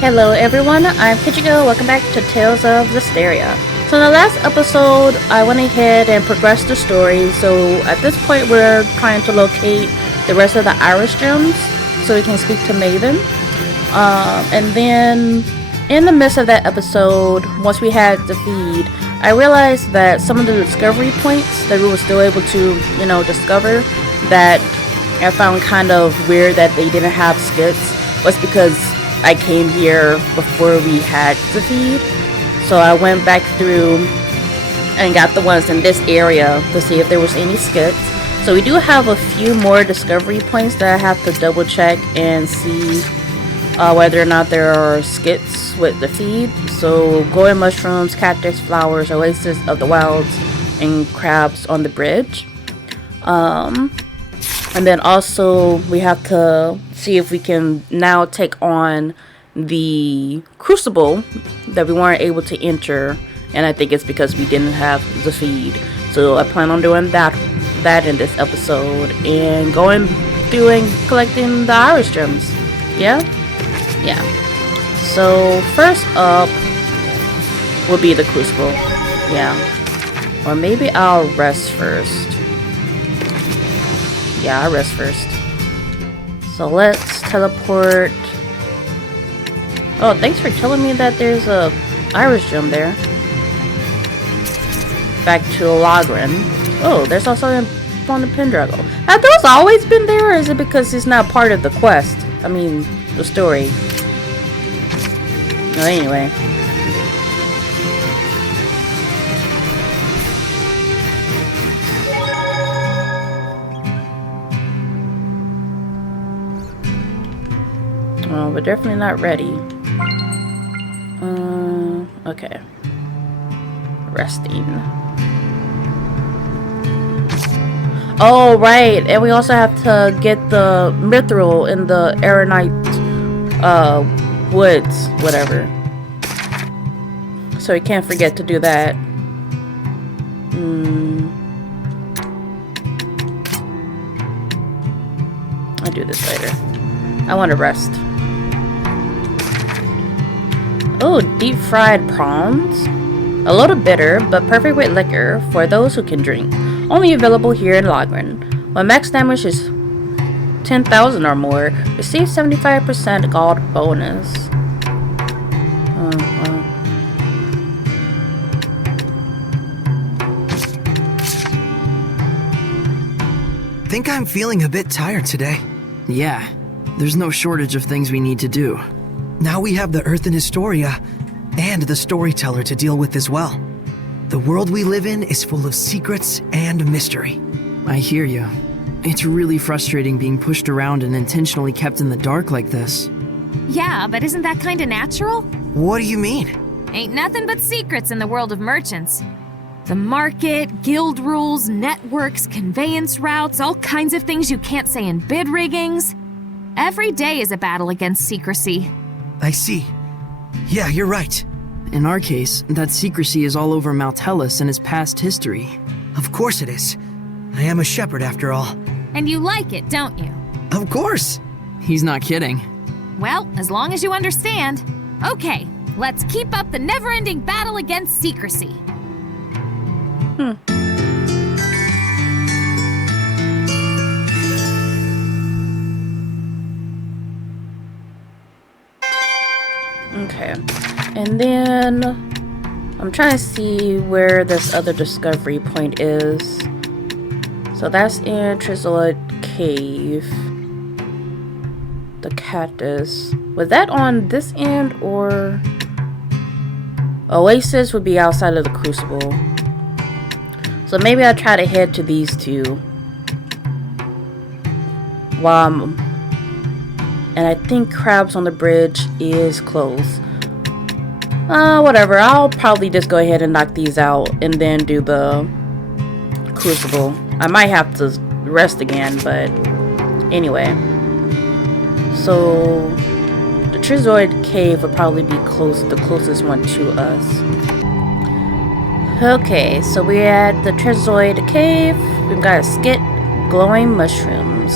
Hello everyone, I'm Kichigo. Welcome back to Tales of Zestiria. So in the last episode, I went ahead and progressed the story. So at this point, we're trying to locate the rest of the Iris gems so we can speak to Maven. And then in the midst of that episode, once we had the feed, I realized that some of the discovery points that we were still able to, discover that I found kind of weird that they didn't have skits was because I came here before we had the feed. So I went back through and got the ones in this area to see if there was any skits. So we do have a few more discovery points that I have to double check and see whether or not there are skits with the feed. So glowing mushrooms, cactus flowers, oasis of the wilds, and crabs on the bridge. And then also we have to see if we can now take on the Crucible that we weren't able to enter, and I think it's because we didn't have the feed. So I plan on doing that in this episode and going through and collecting the Iris gems. Yeah. So first up will be the Crucible. Yeah. Or maybe I'll rest first. Yeah, I'll rest first. So let's teleport. Oh, thanks for telling me that there's a Iris gem there. Back to Lagrin. Oh, there's also a on the Pendragon. Have those always been there, or is it because it's not part of the quest? I mean, the story. Well, anyway. Well, we're definitely not ready. Okay. Resting. Oh, right. And we also have to get the mithril in the Aeronite woods, whatever. So we can't forget to do that. I'll do this later. I want to rest. Oh, deep fried prawns. A little bitter, but perfect with liquor for those who can drink. Only available here in Lagrin. When max damage is 10,000 or more, receive 75% gold bonus. Think I'm feeling a bit tired today. Yeah, there's no shortage of things we need to do. Now we have the Earth and Historia, and the Storyteller to deal with as well. The world we live in is full of secrets and mystery. I hear you. It's really frustrating being pushed around and intentionally kept in the dark like this. Yeah, but isn't that kinda natural? What do you mean? Ain't nothing but secrets in the world of merchants. The market, guild rules, networks, conveyance routes, all kinds of things you can't say in bid riggings. Every day is a battle against secrecy. I see. Yeah, you're right. In our case, that secrecy is all over Maltellus and his past history. Of course it is. I am a shepherd after all. And you like it, don't you? Of course! He's not kidding. Well, as long as you understand. Okay, let's keep up the never-ending battle against secrecy. Okay. And then I'm trying to see where this other discovery point is. So that's in Trizoid Cave. The cactus. Was that on this end or... Oasis would be outside of the Crucible. So maybe I'll try to head to these two. And I think Crabs on the Bridge is closed. Whatever. I'll probably just go ahead and knock these out and then do the Crucible. I might have to rest again, but anyway. So the Trizoid Cave would probably be the closest one to us. Okay, so we're at the Trizoid Cave. We've got a skit, glowing mushrooms.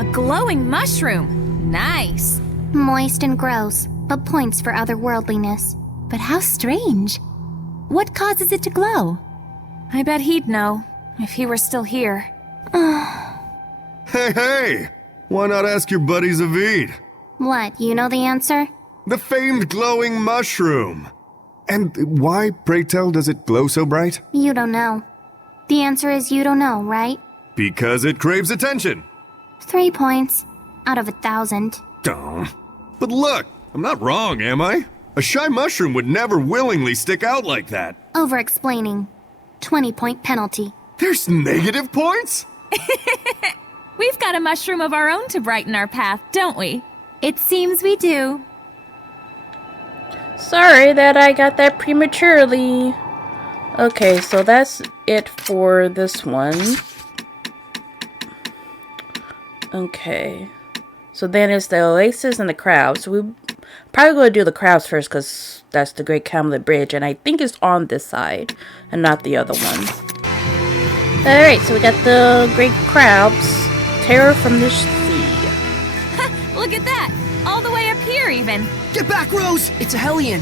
A glowing mushroom. Nice. Moist and gross. but points for otherworldliness. But how strange. What causes it to glow? I bet he'd know, if he were still here. Hey! Why not ask your buddy Zaveid? What, you know the answer? The famed glowing mushroom! And why, pray tell, does it glow so bright? You don't know. The answer is you don't know, right? Because it craves attention! 3 points out of 1,000. Duh. But look, I'm not wrong, am I? A shy mushroom would never willingly stick out like that. Over-explaining. 20-point penalty. There's negative points? We've got a mushroom of our own to brighten our path, don't we? It seems we do. Sorry that I got that prematurely. Okay, so that's it for this one. Okay. So then it's the Oasis and the crabs. So we probably going to do the crabs first because that's the Great Camlet Bridge. And I think it's on this side and not the other one. Alright, so we got the Great Crabs. Terror from the sea. Look at that! All the way up here, even! Get back, Rose! It's a Hellion.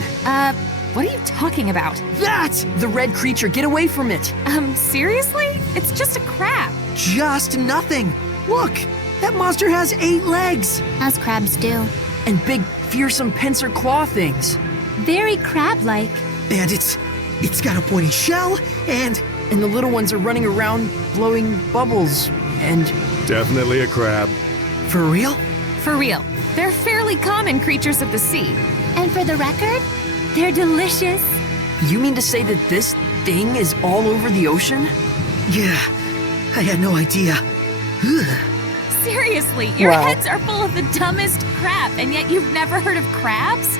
What are you talking about? That! The red creature, get away from it! Seriously? It's just a crab. Just nothing. Look, that monster has 8 legs. As crabs do. And big, fearsome pincer claw things. Very crab-like. And it's got a pointy shell, and the little ones are running around blowing bubbles. And Definitely a crab. for real? For real. They're fairly common creatures of the sea. And for the record, they're delicious. you mean to say that this thing is all over the ocean? Yeah, I had no idea. Ugh. Seriously, your Wow. heads are full of the dumbest crap, and yet you've never heard of crabs?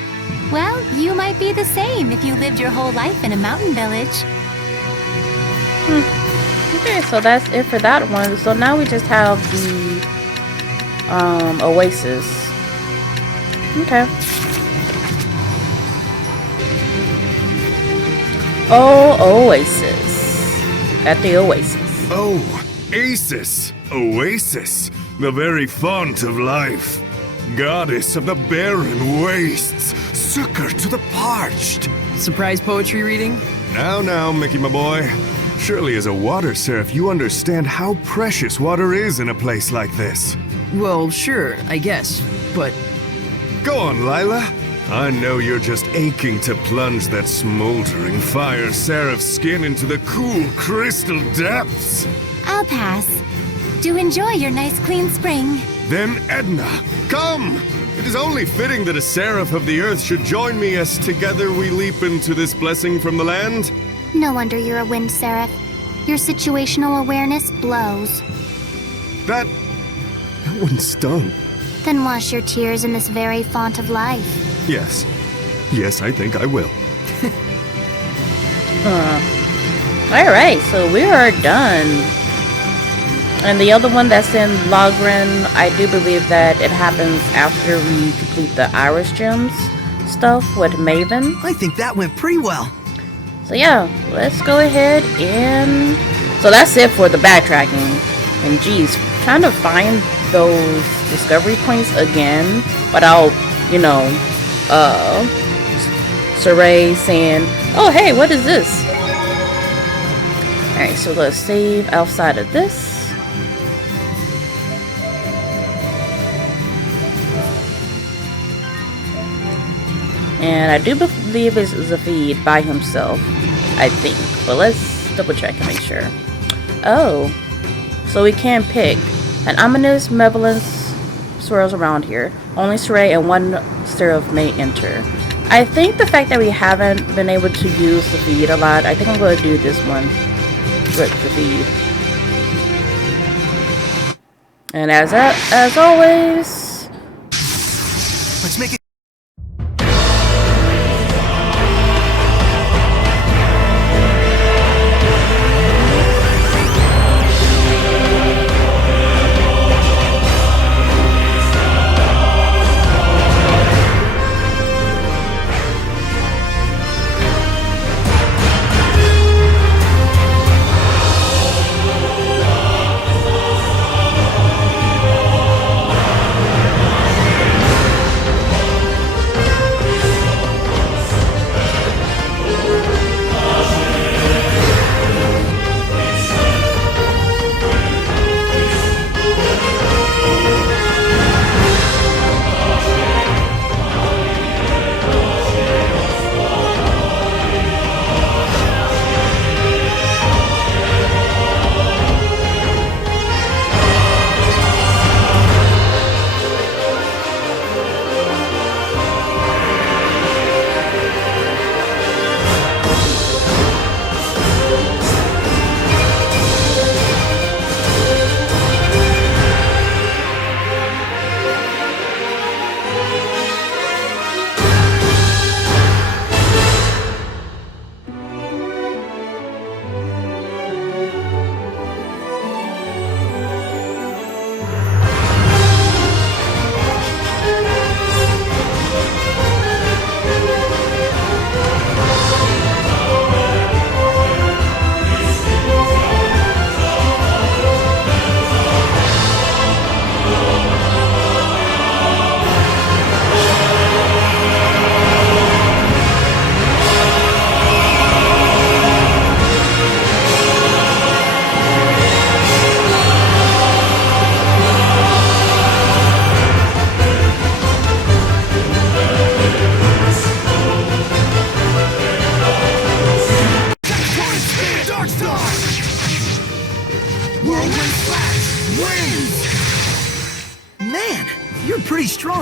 Well, you might be the same if you lived your whole life in a mountain village. Okay, so that's it for that one. So now we just have the Oasis. Okay. Oh, Oasis. At the Oasis. Oh, Acis, Oasis, the very font of life. Goddess of the barren wastes, succor to the parched. Surprise poetry reading? Now, Mickey, my boy. Surely as a water seraph, you understand how precious water is in a place like this. Well, sure, I guess. But Go on, Lila. I know you're just aching to plunge that smoldering fire seraph skin into the cool crystal depths. I'll pass. Do enjoy your nice clean spring. Then Edna, come! It is only fitting that a seraph of the earth should join me as together we leap into this blessing from the land. No wonder you're a wind seraph. Your situational awareness blows. That one stung. Then wash your tears in this very font of life. Yes, I think I will. Alright, so we are done. And the other one that's in Logren, I do believe that it happens after we complete the Iris Gems stuff with Maven. I think that went pretty well. So yeah, let's go ahead and... So that's it for the backtracking. And geez, trying to find those discovery points again without, you know, Saray saying, oh hey, what is this? Alright, so let's save outside of this. And I do believe it's Zaveid by himself, I think. But let's double check and make sure. Oh, so we can pick. An ominous malevolence swirls around here. Only Saray and one seraph may enter. I think the fact that we haven't been able to use Zaveid a lot, I think I'm going to do this one with Zaveid. And as always, Let's make it.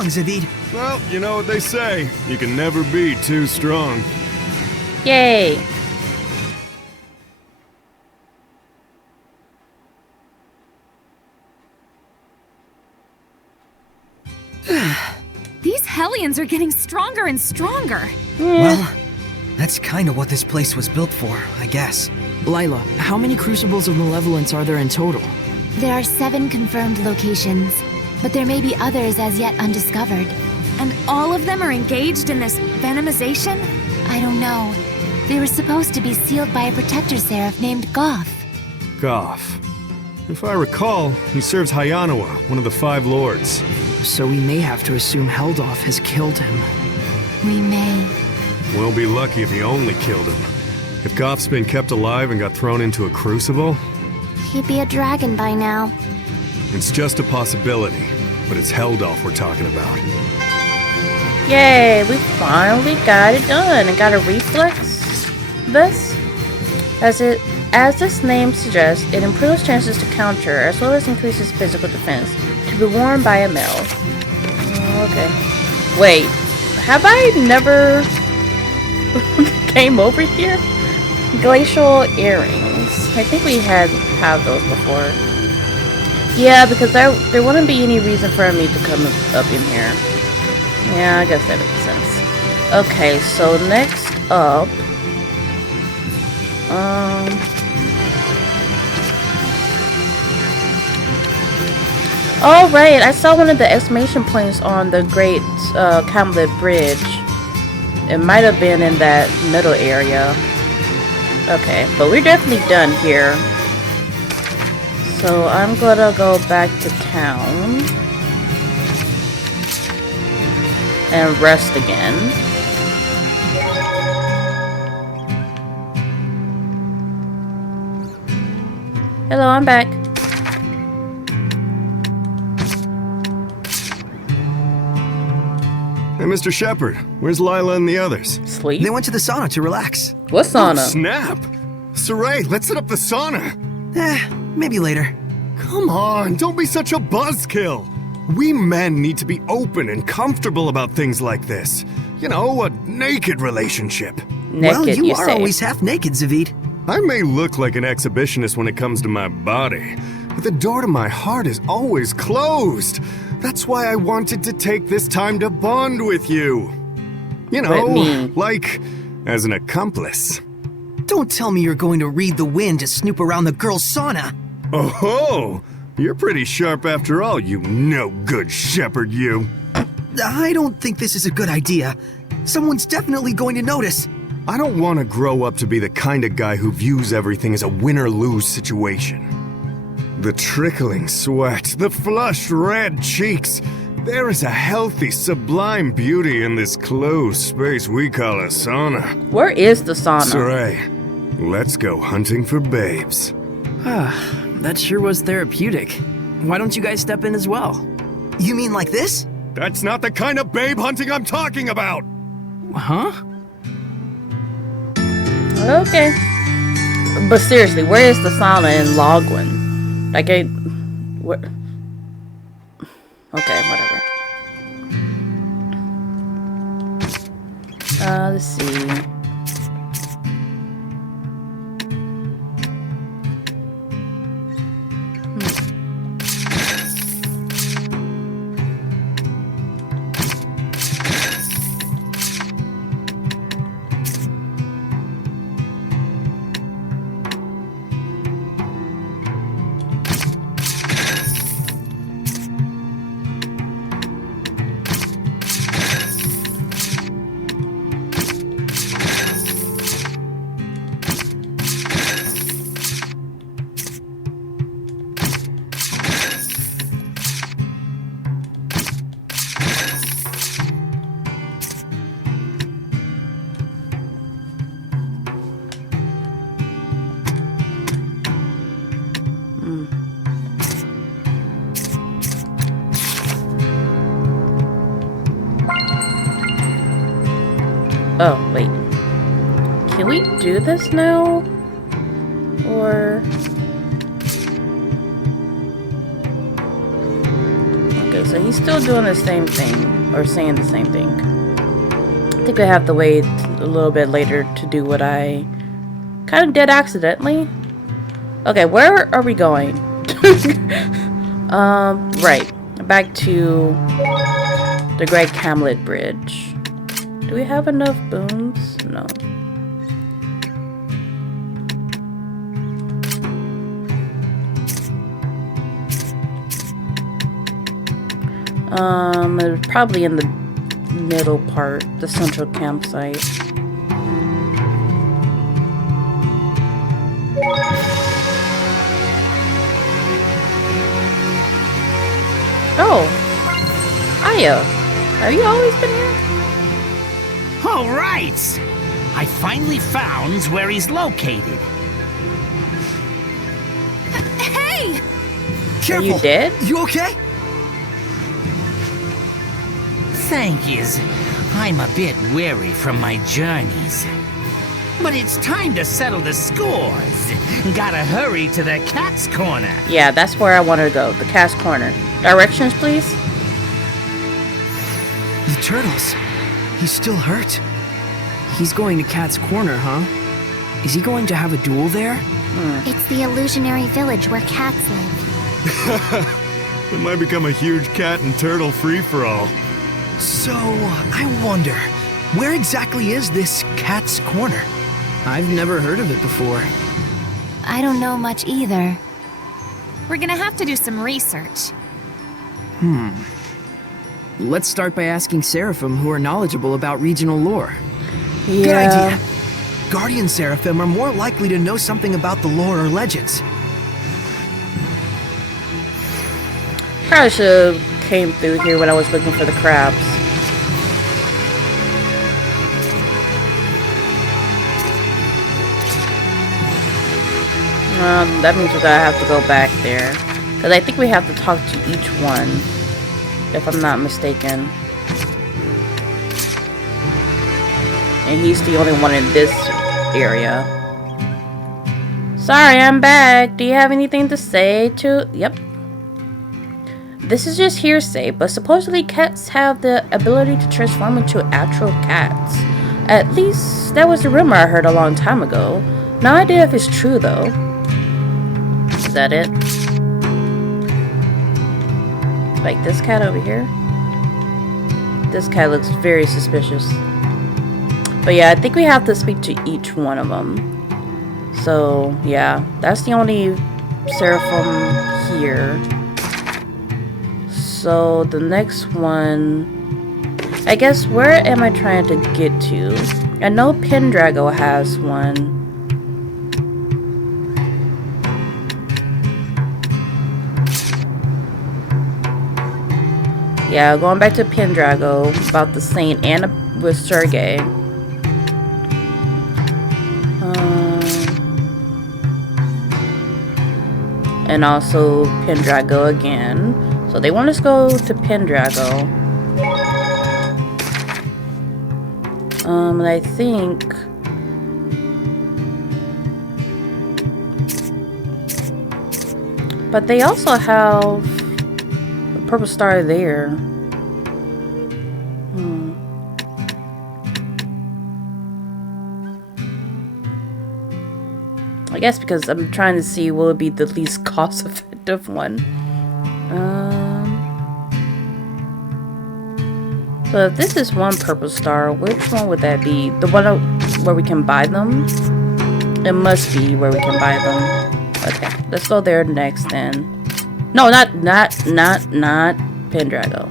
strong, Zaveid. Well, you know what they say. You can never be too strong. Yay! These Hellions are getting stronger and stronger. Well, that's kind of what this place was built for, I guess. Lila, how many Crucibles of Malevolence are there in total? There are 7 confirmed locations, but there may be others as yet undiscovered. And all of them are engaged in this venomization? I don't know. They were supposed to be sealed by a protector seraph named Goth. Goff. If I recall, he serves Hyanawa, one of the 5 lords. So we may have to assume Heldolf has killed him. We may. We'll be lucky if he only killed him. If Goff's been kept alive and got thrown into a crucible, He'd be a dragon by now. it's just a possibility. But it's Heldolf we're talking about. Yay, we finally got it done and got a reflex this. As this name suggests, it improves chances to counter as well as increases physical defense to be worn by a male. Okay. Wait, have I never came over here? Glacial earrings. I think we have those before. Yeah, because there wouldn't be any reason for me to come up in here. Yeah, I guess that makes sense. Okay, so next up, oh right, I saw one of the exclamation points on the Great Camlet Bridge. It might have been in that middle area. Okay, but we're definitely done here. So I'm gonna go back to town and rest again. Hello, I'm back. Hey, Mr. Shepard, where's Lila and the others? Sleep? They went to the sauna to relax. What sauna? Oh, snap! Saray, let's set up the sauna! Maybe later. Come on, don't be such a buzzkill! We men need to be open and comfortable about things like this. You know, a naked relationship. Well, Naked, you are say. always half naked, Zaveid. I may look like an exhibitionist when it comes to my body, but the door to my heart is always closed. That's why I wanted to take this time to bond with you. You know, With me. like as an accomplice. Don't tell me you're going to read the wind to snoop around the girls' sauna. Oh, you're pretty sharp after all, you no-good shepherd, you. I don't think this is a good idea. Someone's definitely going to notice. I don't want to grow up to be the kind of guy who views everything as a win-or-lose situation. The trickling sweat, the flushed red cheeks. There is a healthy, sublime beauty in this closed space we call a sauna. Where is the sauna? Saray, let's go hunting for babes. That sure was therapeutic. Why don't you guys step in as well? You mean like this? That's not the kind of babe hunting I'm talking about! Huh? Okay. But seriously, where is the sauna in Logwin? Like, where? Okay, whatever. Let's see. Oh, wait. Can we do this now? Or... Okay, so so he's still doing the same thing, or saying the same thing. I think I have to wait a little bit later to do what I kind of did accidentally. Okay, where are we going? Right. Back to the Great Camlet Bridge. Do we have enough boons? No. Probably in the middle part, the central campsite. Oh, Aya, have you always been here? All right! I finally found where he's located. Hey! Are you dead? You okay? Thank yous. I'm a bit weary from my journeys. But it's time to settle the scores. Gotta hurry to the cat's corner. Yeah, that's where I want to go. The Cat's Corner. Directions, please. The turtles. He's still hurt. He's going to Cat's Corner, huh? Is he going to have a duel there? It's the illusionary village where cats live. It might become a huge cat and turtle free-for-all. So, I wonder, where exactly is this Cat's Corner? I've never heard of it before. I don't know much either. We're gonna have to do some research. Let's start by asking Seraphim, who are knowledgeable about regional lore. Yeah. Good idea. Guardian Seraphim are more likely to know something about the lore or legends. Probably should have came through here when I was looking for the crabs. That means we're gonna have to go back there. Because I think we have to talk to each one, if I'm not mistaken. And he's the only one in this area. Sorry, I'm back. Do you have anything to say to... Yep. This is just hearsay, but supposedly cats have the ability to transform into actual cats. At least, that was a rumor I heard a long time ago. No idea if it's true, though. Is that it? Like this cat over here? This cat looks very suspicious. But yeah, I think we have to speak to each one of them. So, yeah. That's the only Seraphim here. So, the next one... I guess, where am I trying to get to? I know Pendrago has one. Yeah, going back to Pendrago, about the Saint and with Sergei. And also Pendrago again. So they want us to go to Pendrago. And I think... But they also have a purple star there. I guess because I'm trying to see will it be the least cost effective one. So if this is one purple star, which one would that be? The one where we can buy them? It must be where we can buy them. Okay, let's go there next then. No, not Pendrago.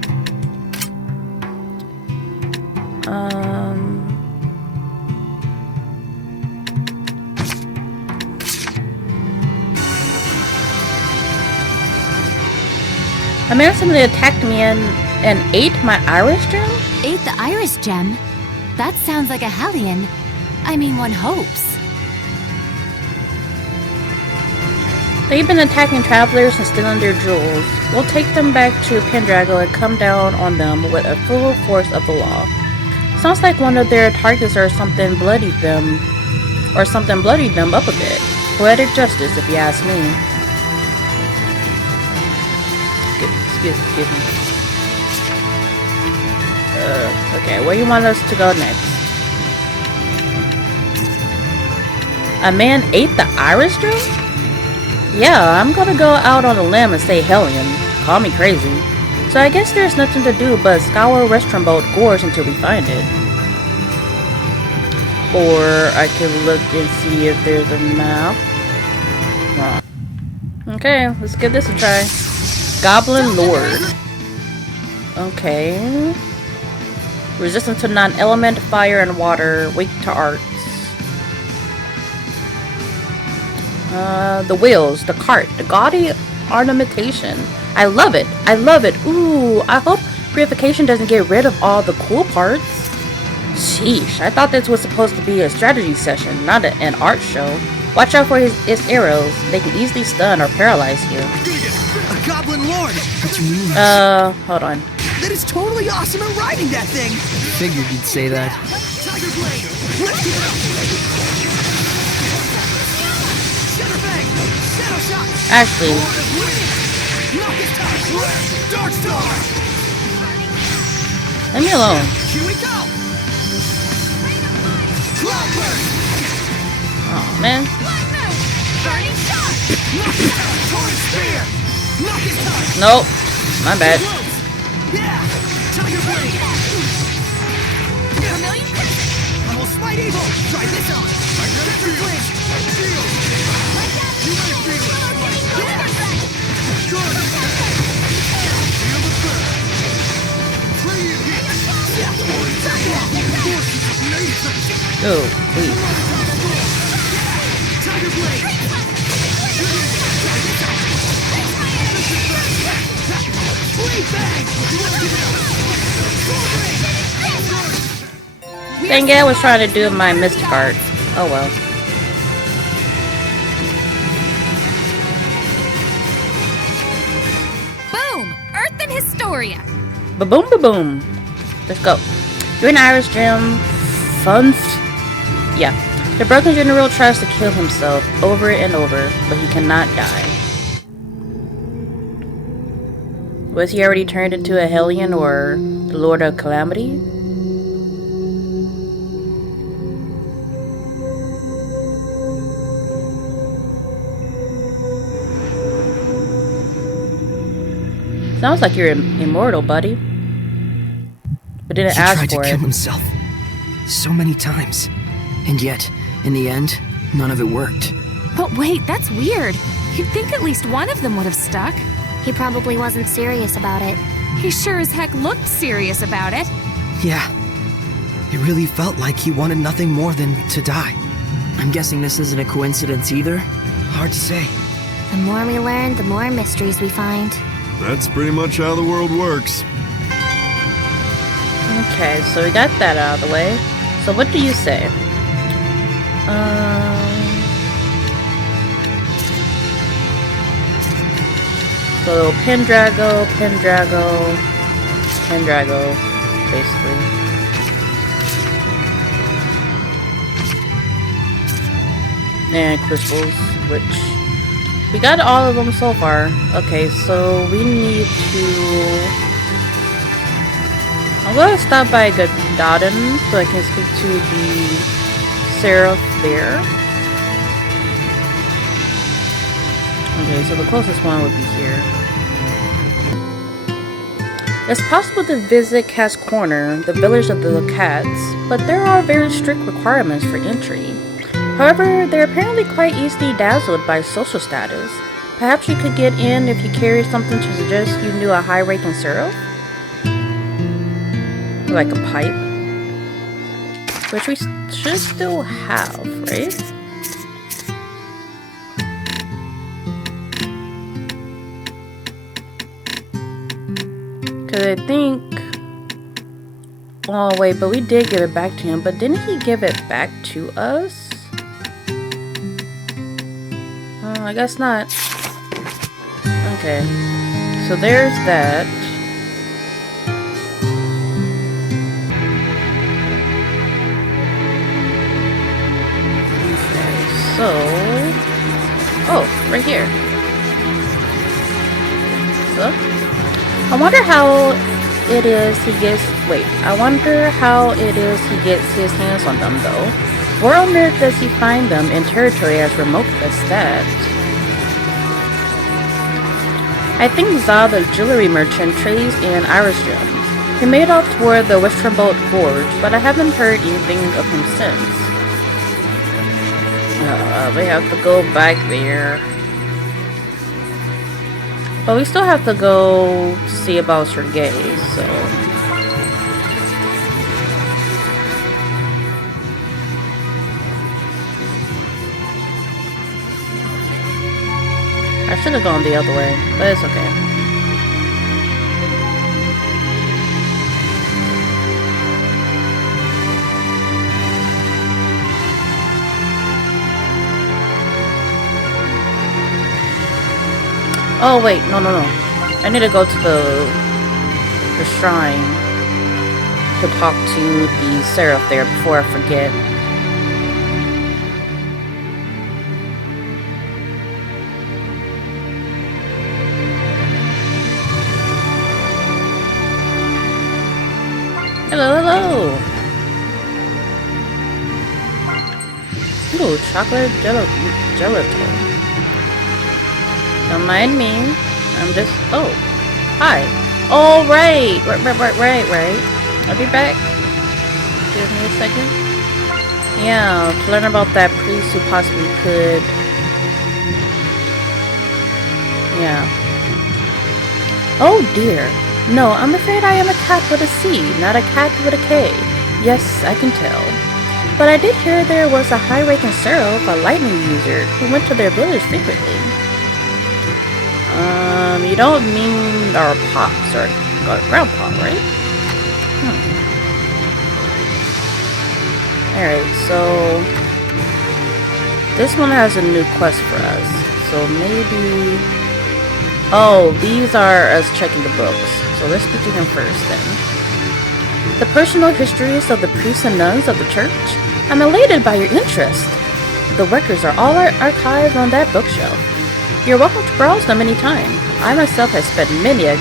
A man suddenly attacked me and ate my iris gem? Ate the iris gem? That sounds like a Hellion. I mean, one hopes. They've been attacking travelers and stealing their jewels. We'll take them back to Pendrago and come down on them with a full force of the law. Sounds like one of their targets or something bloodied them up a bit. Poetic justice, if you ask me. Excuse me. Okay, where you want us to go next? A man ate the Irish drum? Yeah, I'm gonna go out on a limb and say Hellion. Call me crazy. So I guess there's nothing to do but scour restaurant boat gorge until we find it. Or I could look and see if there's a map. Okay, let's give this a try. Goblin Lord. Okay. Resistant to non-element, fire, and water. Weak to arts. The wheels, the cart, the gaudy ornamentation. I love it. I love it. Ooh, I hope purification doesn't get rid of all the cool parts. Sheesh, I thought this was supposed to be a strategy session, not an art show. Watch out for its arrows. They can easily stun or paralyze you. A goblin lord! Which means... hold on. That is totally awesome at riding that thing! Figured you'd say that. Tiger blade! Let's get out! Shadowfang! Shadow shot! Actually, Knock his time! Dark star! leave me alone. Here we go! Cloud burst! Oh man. Burning shot! Knock his time! Torrent spear! Knock his time! Nope. My bad. Yeah! Tiger blade! Chameleon crescent! I will smite evil! Try this on! Scepter flinch! Shield! You may feel it! Good! Feel the threat! Free it hit! Forces of nature! Oh, please. Tiger blade! Blade bang! Dang it, I was trying to do my Mystic Art. Oh well. Boom! Earth and Historia! Ba-boom, ba-boom. Let's go. You're an Irish gem. Fun. Yeah. The broken general tries to kill himself over and over, but he cannot die. Was he already turned into a Hellion or the Lord of Calamity? Sounds like you're immortal, buddy. But didn't He ask tried to for kill it. himself so many times. And yet, in the end, none of it worked. But wait, that's weird. You'd think at least one of them would have stuck. He probably wasn't serious about it. He sure as heck looked serious about it. Yeah. It really felt like he wanted nothing more than to die. I'm guessing this isn't a coincidence either. Hard to say. The more we learn, the more mysteries we find. That's pretty much how the world works. Okay, so we got that out of the way. So what do you say? So Pendrago, basically. And Crucibles, which we got all of them so far. Okay, so we need to... I'm gonna stop by Godin so I can speak to the Seraph there. Okay, so the closest one would be here. It's possible to visit Cat's Corner, the village of the cats, but there are very strict requirements for entry. However, they're apparently quite easily dazzled by social status. Perhaps you could get in if you carry something to suggest you knew a high-ranking seraph? Like a pipe. Which we should still have, right? Because I think... Oh, wait, but we did give it back to him. But didn't he give it back to us? I guess not. Okay. So there's that. So, oh, right here. So, I wonder how it is he gets... Wait, I wonder how it is he gets his hands on them, though. Where on earth does he find them in territory as remote as that? I think Za, the jewelry merchant, trades in Irish gems. He made off toward the Western Bolt Gorge, but I haven't heard anything of him since. We have to go back there. But we still have to go see about Sergei, so... I should have gone the other way, but it's okay. Oh wait, no. I need to go to the shrine to talk to the seraph there before I forget. Hello. Ooh, chocolate gelato. Don't mind me. I'm just... Oh. Hi. Oh, right. I'll be back. Give me a second. Yeah, to learn about that priest who possibly could... Yeah. Oh, dear. No, I'm afraid I am a cat with a C, not a cat with a K. Yes, I can tell. But I did hear there was a high-ranking seraph, a lightning user, who went to their village frequently. You don't mean our pops or grandpa, right? Alright, so this one has a new quest for us. So maybe... Oh, these are us checking the books. So let's speak to him first then. The personal histories of the priests and nuns of the church? I'm elated by your interest. The records are all archived on that bookshelf. You're welcome to browse them anytime. I myself have spent many a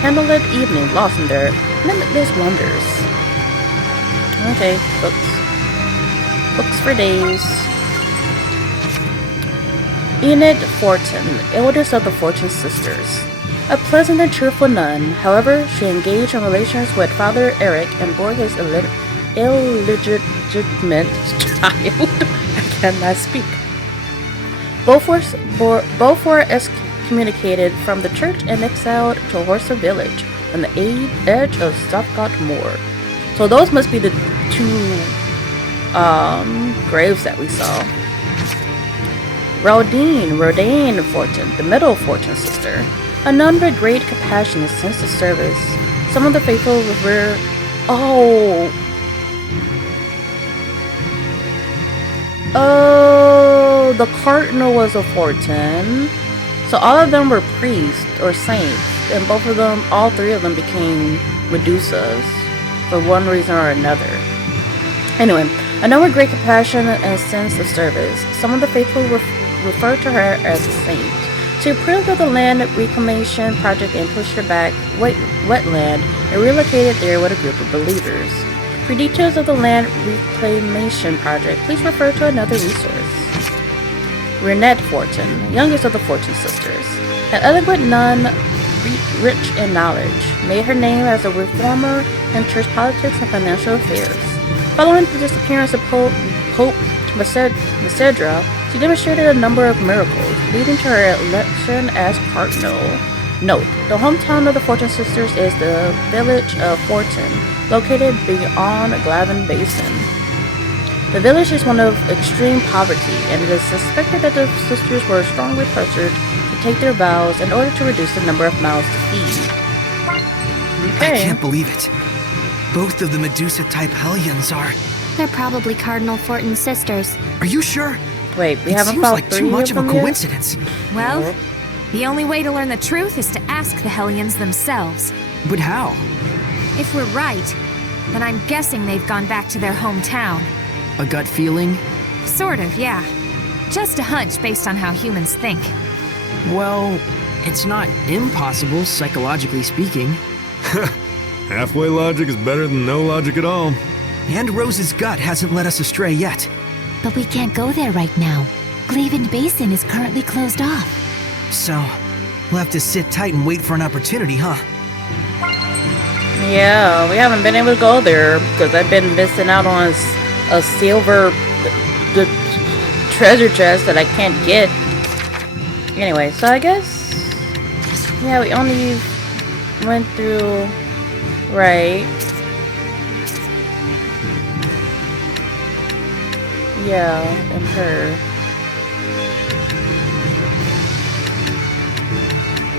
candlelit evening lost in their limitless wonders. Okay, books. Books for days. Enid Fortin, eldest of the Fortin sisters. A pleasant and cheerful nun, however, she engaged in relations with Father Eric and bore his illegitimate child. I cannot speak. Both were excommunicated from the church and exiled to Horsa village on the edge of Stockgott Moor. So those must be the two graves that we saw. Rodine Fortin, the middle Fortin sister, a nun with great compassion and sense of service. Some of the faithful were... Oh, the cardinal was a Fortin. So all of them were priests or saints, and all three of them became Medusas for one reason or another. Anyway, a nun with great compassion and sense of service. Some of the faithful referred to her as a saint. She approved of the land reclamation project and pushed her back wetland and relocated there with a group of believers. For details of the land reclamation project, please refer to another resource. Renette Fortin, youngest of the Fortin sisters, an eloquent nun rich in knowledge, made her name as a reformer in church politics and financial affairs. Following the disappearance of Pope Macedra, she demonstrated a number of miracles, leading to her election as cardinal. Note, the hometown of the Fortin sisters is the village of Fortin, located beyond Glavin Basin. The village is one of extreme poverty, and it is suspected that the sisters were strongly pressured to take their vows in order to reduce the number of mouths to feed. Okay. I can't believe it. Both of the Medusa-type Hellions are... They're probably Cardinal Fortin's sisters. Are you sure? Wait, we it haven't seems found like three too much of a them yet? coincidence. Well, the only way to learn the truth is to ask the Hellions themselves. But how? If we're right, then I'm guessing they've gone back to their hometown. A gut feeling? Sort of, yeah. Just a hunch based on how humans think. Well, it's not impossible, psychologically speaking. Halfway logic is better than no logic at all. And Rose's gut hasn't led us astray yet. But we can't go there right now. Glaven Basin is currently closed off. So, we'll have to sit tight and wait for an opportunity, huh? Yeah, we haven't been able to go there because I've been missing out on a silver treasure chest that I can't get. Anyway, so I guess, yeah, we only went through, right? Yeah, and her.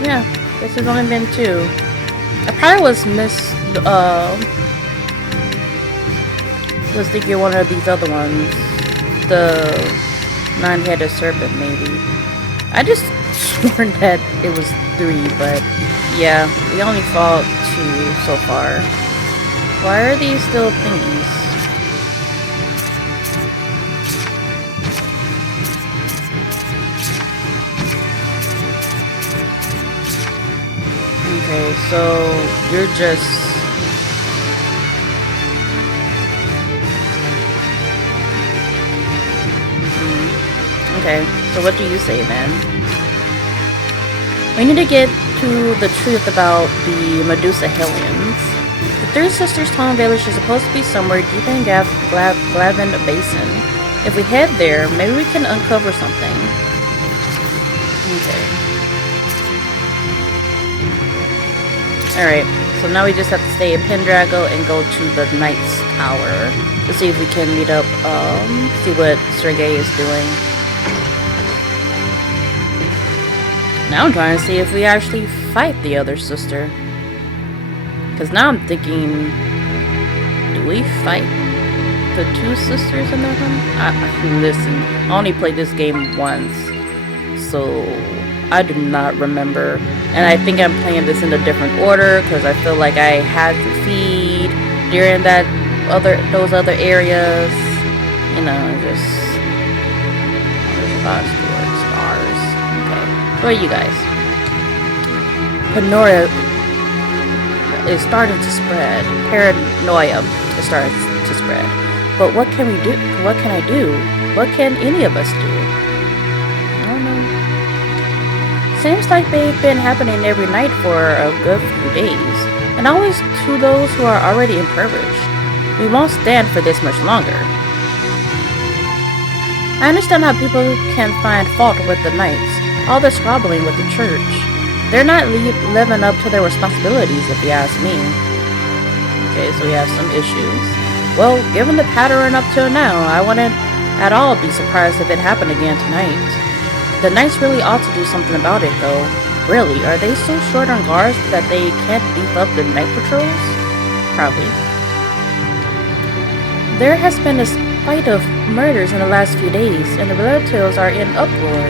Yeah, this has only been 2. I probably was thinking one of these other ones. The 9-headed serpent, maybe. I just sworn that it was 3, but yeah, we only fought 2 so far. Why are these still thingies? Okay, so you're just... Okay, so what do you say then? We need to get to the truth about the Medusa Hellions. The Three Sisters Tunnel Village is supposed to be somewhere deep in Glaven Basin. If we head there, maybe we can uncover something. Okay. Alright, so now we just have to stay in Pendrago and go to the Knight's Tower to see if we can meet up, see what Sergei is doing. Now I'm trying to see if we actually fight the other sister. Because now I'm thinking, do we fight the 2 sisters in that one? Listen, I only played this game once, so I do not remember. And I think I'm playing this in a different order because I feel like I had to feed during those other areas. You know, just there's a lot of stars. Okay, who are you guys? Paranoia is starting to spread. Paranoia is starting to spread. But what can we do? What can I do? What can any of us do? I don't know. Seems like they've been happening every night for a good few days, and always to those who are already impoverished. We won't stand for this much longer. I understand how people can find fault with the knights, all this squabbling with the church. They're not living up to their responsibilities, if you ask me. Okay, so we have some issues. Well, given the pattern up till now, I wouldn't at all be surprised if it happened again tonight. The knights really ought to do something about it, though. Really, are they so short on guards that they can't beef up the night patrols? Probably. There has been a spate of murders in the last few days, and the relatives are in uproar.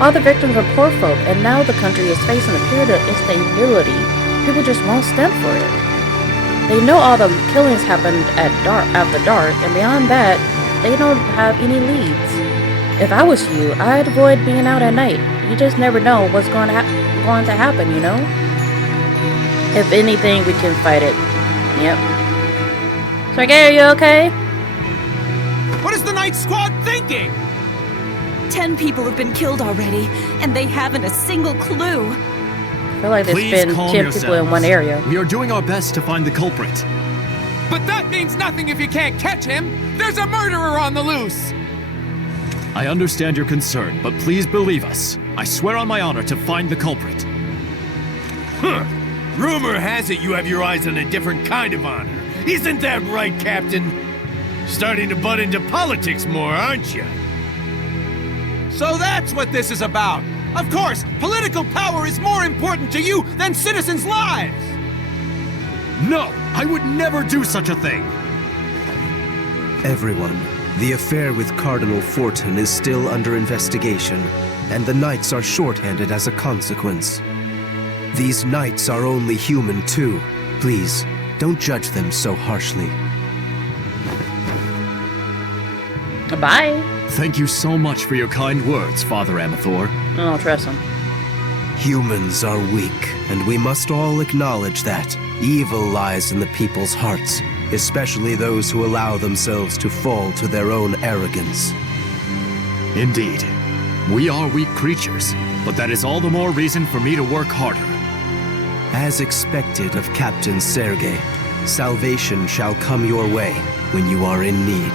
All the victims are poor folk, and now the country is facing a period of instability. People just won't stand for it. They know all the killings happened after dark, and beyond that, they don't have any leads. If I was you, I'd avoid being out at night. You just never know what's going to happen, you know? If anything, we can fight it. Yep. Sergei, are you okay? What is the Night Squad thinking? 10 people have been killed already, and they haven't a single clue. I feel like there's Please been calm 10 people in one area. We are doing our best to find the culprit. But that means nothing if you can't catch him. There's a murderer on the loose. I understand your concern, but please believe us. I swear on my honor to find the culprit. Huh. Rumor has it you have your eyes on a different kind of honor. Isn't that right, Captain? Starting to butt into politics more, aren't you? So that's what this is about. Of course, political power is more important to you than citizens' lives. No, I would never do such a thing. Everyone, the affair with Cardinal Fortin is still under investigation, and the knights are shorthanded as a consequence. These knights are only human too. Please, don't judge them so harshly. Bye. Thank you so much for your kind words, Father Amathor. I don't trust him. Humans are weak, and we must all acknowledge that. Evil lies in the people's hearts, especially those who allow themselves to fall to their own arrogance. Indeed. We are weak creatures, but that is all the more reason for me to work harder. As expected of Captain Sergei, salvation shall come your way when you are in need.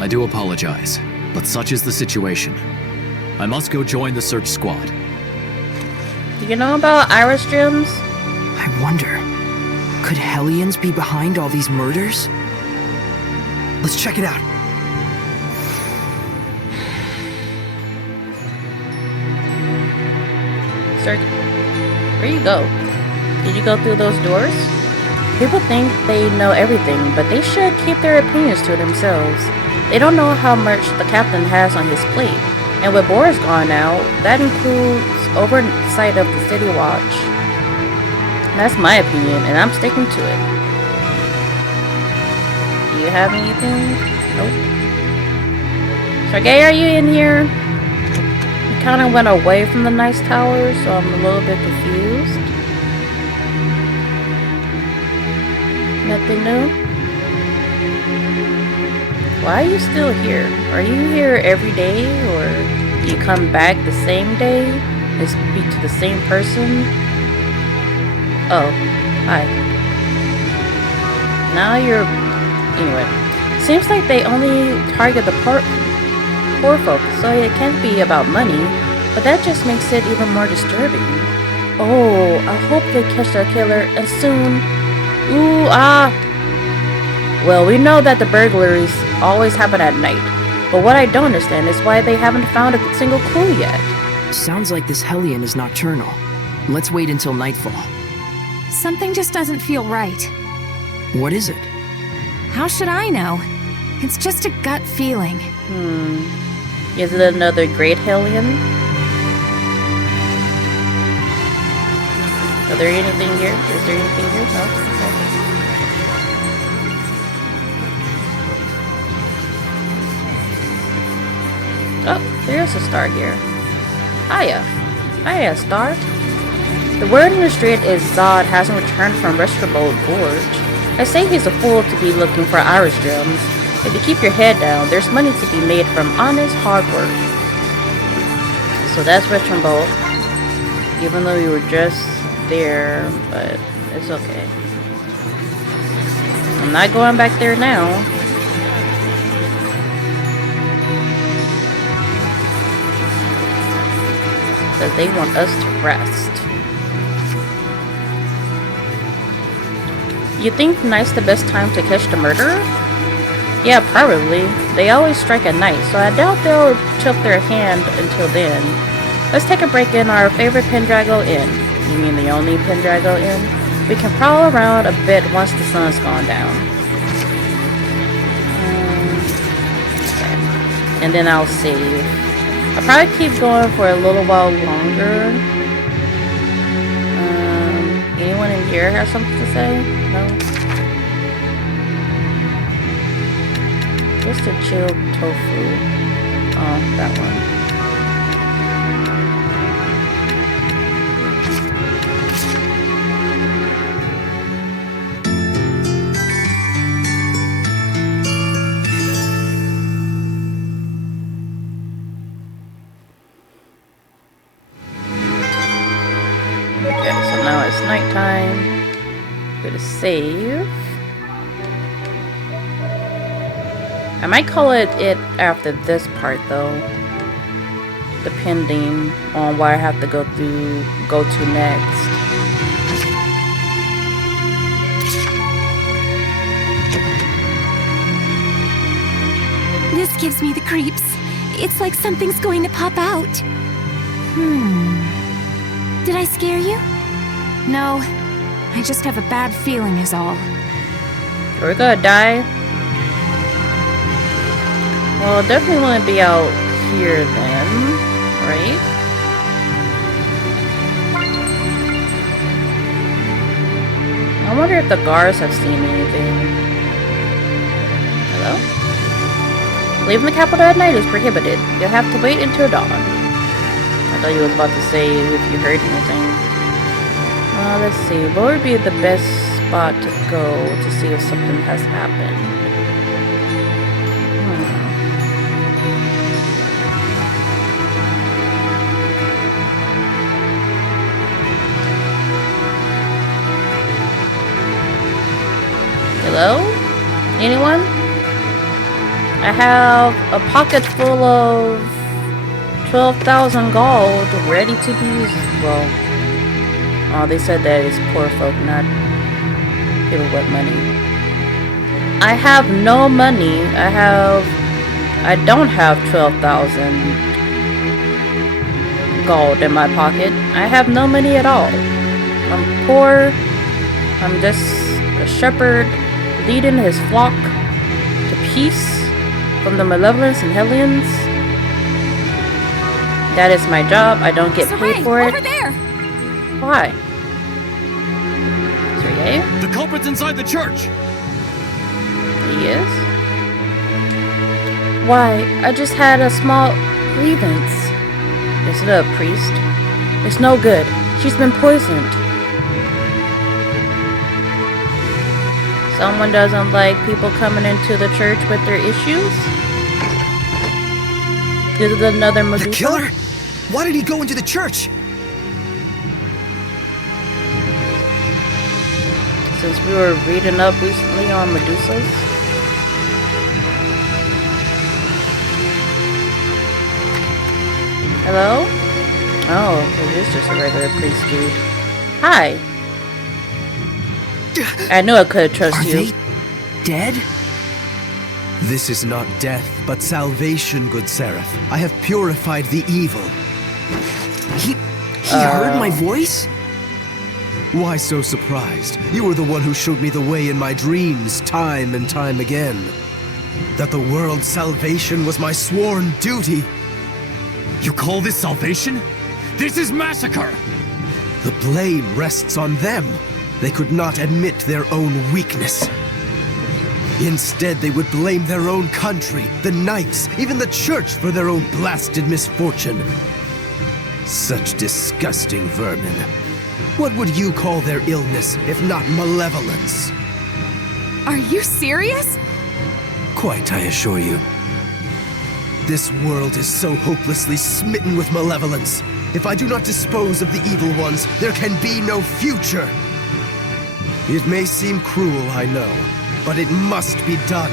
I do apologize, but such is the situation. I must go join the search squad. Do you know about Iris gems? I wonder, could Hellions be behind all these murders? Let's check it out. Sir, where you go? Did you go through those doors? People think they know everything, but they should keep their opinions to themselves. They don't know how much the captain has on his plate. And with Boris gone now, that includes oversight of the city watch. That's my opinion, and I'm sticking to it. Do you have anything? Nope. Sergei, are you in here? You kind of went away from the Knight's Tower, so I'm a little bit confused. Nothing new? Why are you still here? Are you here every day, or do you come back the same day and speak to the same person? Oh, hi. Now you're... Anyway, seems like they only target the poor folks, so it can't be about money, but that just makes it even more disturbing. Oh, I hope they catch the killer, and soon. Ooh, ah. Well, we know that the burglaries always happen at night, but what I don't understand is why they haven't found a single clue yet. Sounds like this Hellion is nocturnal. Let's wait until nightfall. Something just doesn't feel right. What is it? How should I know? It's just a gut feeling. Is it another great Hellion? Are there anything here? Is there anything here? No? Okay. Oh, there's a star here. Hiya. Hiya, star. The word in the street is Zod hasn't returned from Crucible Gorge. I say he's a fool to be looking for Iris gems. If you keep your head down, there's money to be made from honest hard work. So that's Crucible. Even though you were just there, but it's okay. I'm not going back there now. Because they want us to rest. You think night's the best time to catch the murderer? Yeah, probably. They always strike at night, so I doubt they'll tilt their hand until then. Let's take a break in our favorite Pendrago Inn. You mean the only Pendrago Inn? We can prowl around a bit once the sun's gone down. Okay. And then I'll save. I'll probably keep going for a little while longer. Anyone in here have something to say? No? What's the chilled tofu? Oh, that one. Nighttime. Go to save. I might call it after this part though, depending on what I have to go to next. This gives me the creeps. It's like something's going to pop out. Did I scare you? No, I just have a bad feeling is all. We're gonna die. Well, definitely want to be out here then, right? I wonder if the guards have seen anything. Hello? Leaving the capital at night is prohibited. You'll have to wait until dawn. I thought you was about to say if you heard anything. Let's see. What would be the best spot to go to see if something has happened? Hello? Anyone? I have a pocket full of 12,000 gold ready to be used. Well, oh, they said that it's poor folk, not people with money. I have no money. I don't have 12,000 gold in my pocket. I have no money at all. I'm poor. I'm just a shepherd leading his flock to peace from the malevolence and hellions. That is my job. I don't get paid for it. Over there. Why? Sorry, The culprit's inside the church. He is? Why, I just had a small grievance. Is it a priest? It's no good. She's been poisoned. Someone doesn't like people coming into the church with their issues? Is it another Medusa? The killer? Why did he go into the church? Since we were reading up recently on Medusas. Hello? Oh, it is just a regular priest dude. Hi. I knew I could trust you. Are they dead? This is not death, but salvation, good Seraph. I have purified the evil. He heard my voice? Why so surprised? You were the one who showed me the way in my dreams, time and time again. That the world's salvation was my sworn duty. You call this salvation? This is massacre! The blame rests on them. They could not admit their own weakness. Instead, they would blame their own country, the knights, even the church for their own blasted misfortune. Such disgusting vermin. What would you call their illness, if not malevolence? Are you serious? Quite, I assure you. This world is so hopelessly smitten with malevolence. If I do not dispose of the evil ones, there can be no future. It may seem cruel, I know, but it must be done.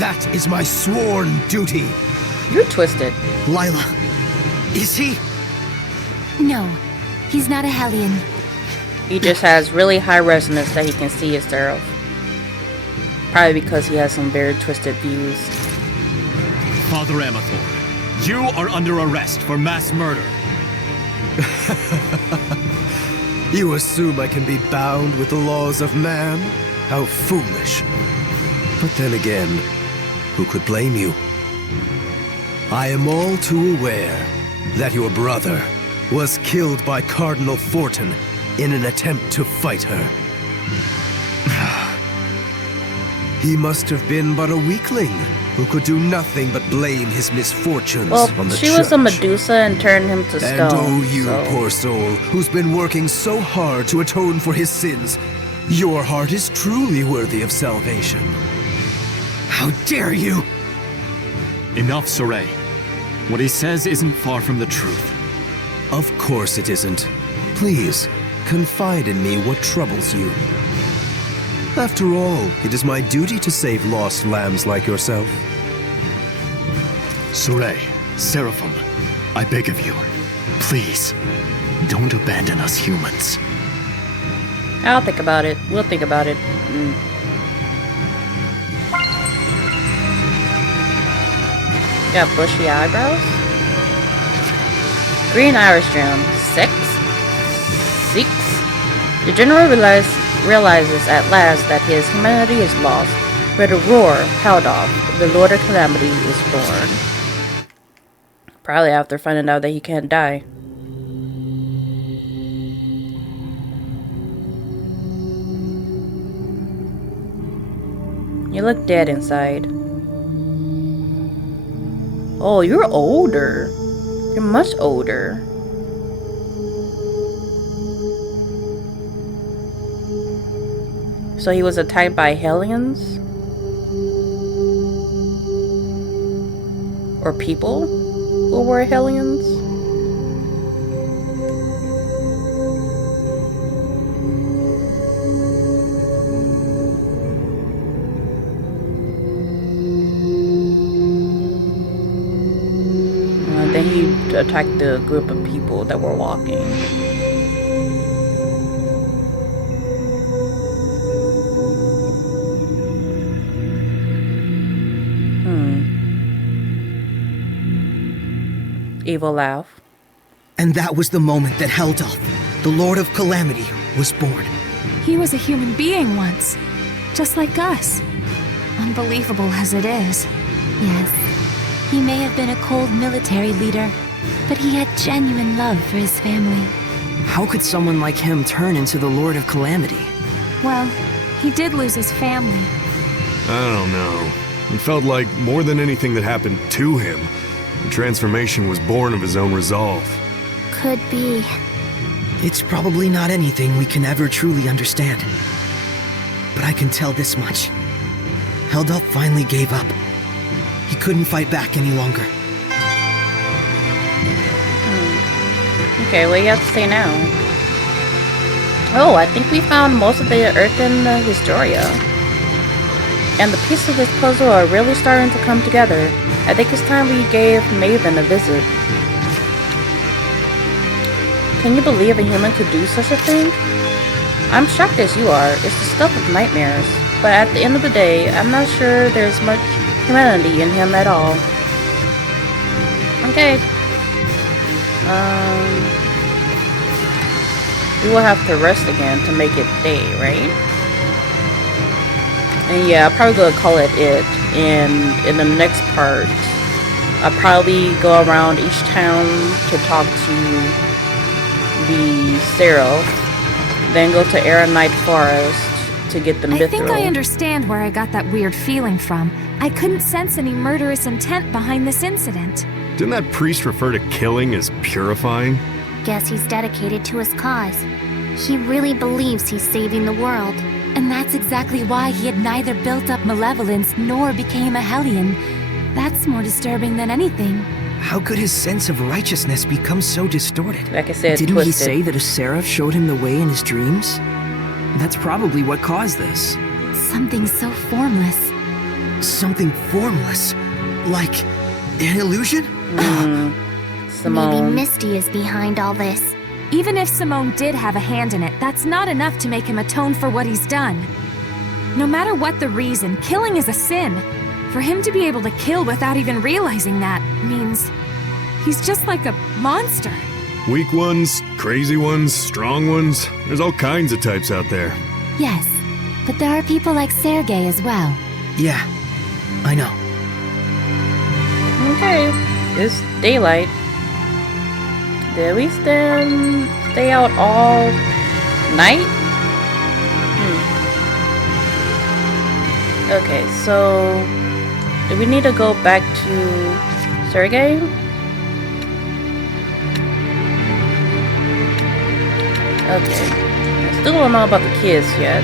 That is my sworn duty. You're twisted. Lila, is he? No, he's not a Hellion. He just has really high resonance that he can see his Seraph. Probably because he has some very twisted views. Father Amathor, you are under arrest for mass murder. You assume I can be bound with the laws of man? How foolish. But then again, who could blame you? I am all too aware that your brother was killed by Cardinal Fortin in an attempt to fight her. He must have been but a weakling who could do nothing but blame his misfortunes on the she church. was a Medusa and turned him to stone. And oh, you so. poor soul, who's been working so hard to atone for his sins. Your heart is truly worthy of salvation. How dare you! Enough, Saray. What he says isn't far from the truth. Of course it isn't. Please, confide in me what troubles you. After all, it is my duty to save lost lambs like yourself. Saray, Seraphim, I beg of you, please, don't abandon us humans. I'll think about it. We'll think about it. Got bushy eyebrows? Green iris gem. 6? The general realizes at last that his humanity is lost, but a roar held off. The Lord of Calamity is born. Probably after finding out that he can't die. You look dead inside. Oh, you're older. You're much older. So he was attacked by Hellions? Or people who were Hellions? Then he attacked the group of people that were walking. Evil laugh. And that was the moment that Heldolf, the Lord of Calamity, was born. He was a human being once, just like us. Unbelievable as it is. Yes, he may have been a cold military leader, but he had genuine love for his family. How could someone like him turn into the Lord of Calamity? Well, he did lose his family. I don't know. It felt like more than anything that happened to him, the transformation was born of his own resolve. Could be. It's probably not anything we can ever truly understand. But I can tell this much. Heldolf finally gave up. He couldn't fight back any longer. Okay, what do you have to say now? Oh, I think we found most of the Earthen Historia. And the pieces of this puzzle are really starting to come together. I think it's time we gave Maven a visit. Can you believe a human could do such a thing? I'm shocked as you are. It's the stuff of nightmares. But at the end of the day, I'm not sure there's much humanity in him at all. Okay. We will have to rest again to make it day, right? And yeah, I'll probably gonna call it. And in the next part, I'll probably go around each town to talk to the Seraph, then go to Aeronite Forest to get the Mithril. I think I understand where I got that weird feeling from. I couldn't sense any murderous intent behind this incident. Didn't that priest refer to killing as purifying? Guess he's dedicated to his cause. He really believes he's saving the world. And that's exactly why he had neither built up malevolence nor became a Hellion. That's more disturbing than anything. How could his sense of righteousness become so distorted? Like I said, Didn't twisted. he say that a seraph showed him the way in his dreams? That's probably what caused this. Something so formless. Something formless? Like an illusion? Simone. Maybe Misty is behind all this. Even if Simone did have a hand in it, that's not enough to make him atone for what he's done. No matter what the reason, killing is a sin. For him to be able to kill without even realizing that means he's just like a monster. Weak ones, crazy ones, strong ones. There's all kinds of types out there. Yes, but there are people like Sergei as well. Yeah, I know. Okay, it's daylight. Did we stay out all night? Okay, so do we need to go back to Sergei? Okay, I still don't know about the kids yet.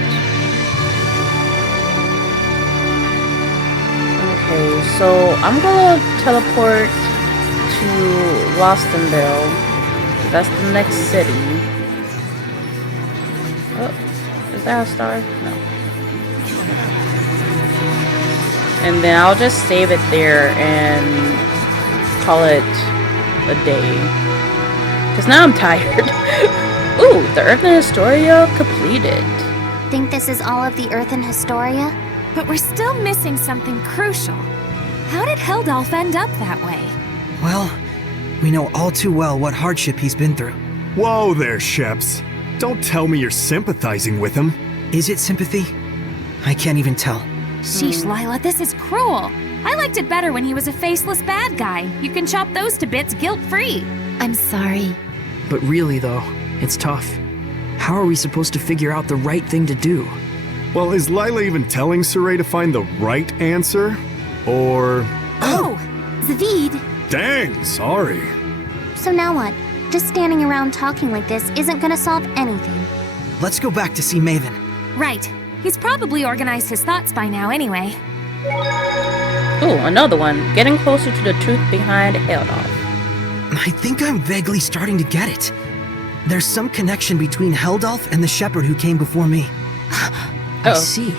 Okay, so I'm gonna teleport to Lostonville. That's the next city. Oh, is that a star? No. And then I'll just save it there and call it a day. Because now I'm tired. Ooh, the Earthen Historia completed. Think this is all of the Earthen Historia? But we're still missing something crucial. How did Heldolf end up that way? Well, we know all too well what hardship he's been through. Whoa there, Sheps. Don't tell me you're sympathizing with him. Is it sympathy? I can't even tell. Sheesh, Lila, this is cruel. I liked it better when he was a faceless bad guy. You can chop those to bits guilt-free. I'm sorry. But really, though, it's tough. How are we supposed to figure out the right thing to do? Well, is Lila even telling Saray to find the right answer? Or... Oh! Zaveid! Dang, sorry. So now what? Just standing around talking like this isn't gonna solve anything. Let's go back to see Maven. Right. He's probably organized his thoughts by now anyway. Ooh, another one. Getting closer to the truth behind Heldolf. I think I'm vaguely starting to get it. There's some connection between Heldolf and the shepherd who came before me. I see.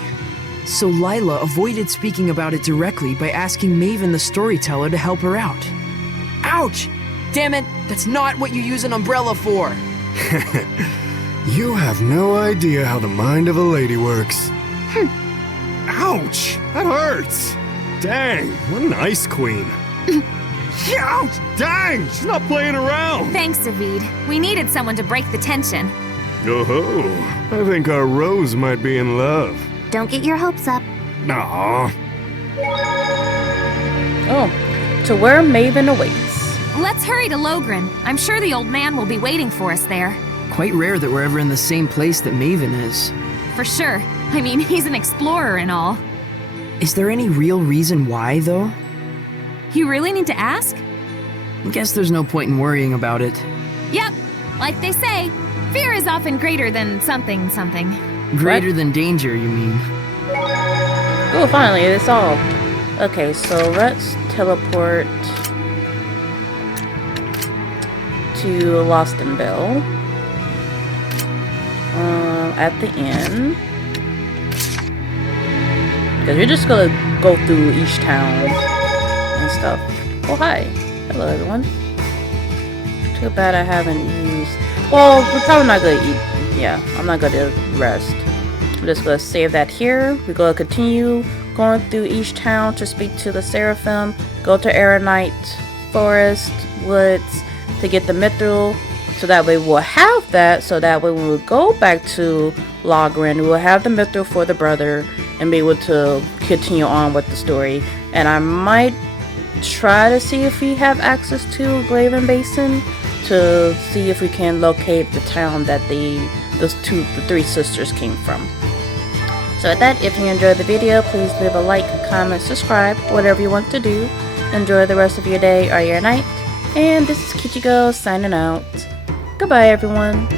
So Lila avoided speaking about it directly by asking Maven the storyteller to help her out. Ouch! Damn it, that's not what you use an umbrella for! You have no idea how the mind of a lady works. Ouch! That hurts! Dang, what an ice queen. Ouch! Dang, she's not playing around! Thanks, Zaveid. We needed someone to break the tension. Oh, I think our Rose might be in love. Don't get your hopes up. Aww. Oh, to where Maven awaits. Let's hurry to Logren. I'm sure the old man will be waiting for us there. Quite rare that we're ever in the same place that Maven is. For sure. I mean, he's an explorer and all. Is there any real reason why, though? You really need to ask? I guess there's no point in worrying about it. Yep. Like they say, fear is often greater than something. Greater than danger, you mean? Oh, finally, it's solved. Okay, so let's teleport to Lostenville. At the inn. Because we're just gonna go through each town and stuff. Oh, hi. Hello, everyone. Too bad I haven't used... Well, we're probably not gonna eat. Yeah, I'm not gonna rest. I'm just gonna save that here. We're gonna continue going through each town to speak to the Seraphim. Go to Aeronite Forest, Woods to get the Mithril. So that way we'll have that. So that way when we go back to Logren, we will have the Mithril for the brother and be able to continue on with the story. And I might try to see if we have access to Glaven Basin to see if we can locate the town that the three sisters came from. So with that, if you enjoyed the video, please leave a like, comment, subscribe, whatever you want to do. Enjoy the rest of your day or your night. And this is Kichigo signing out. Goodbye, everyone.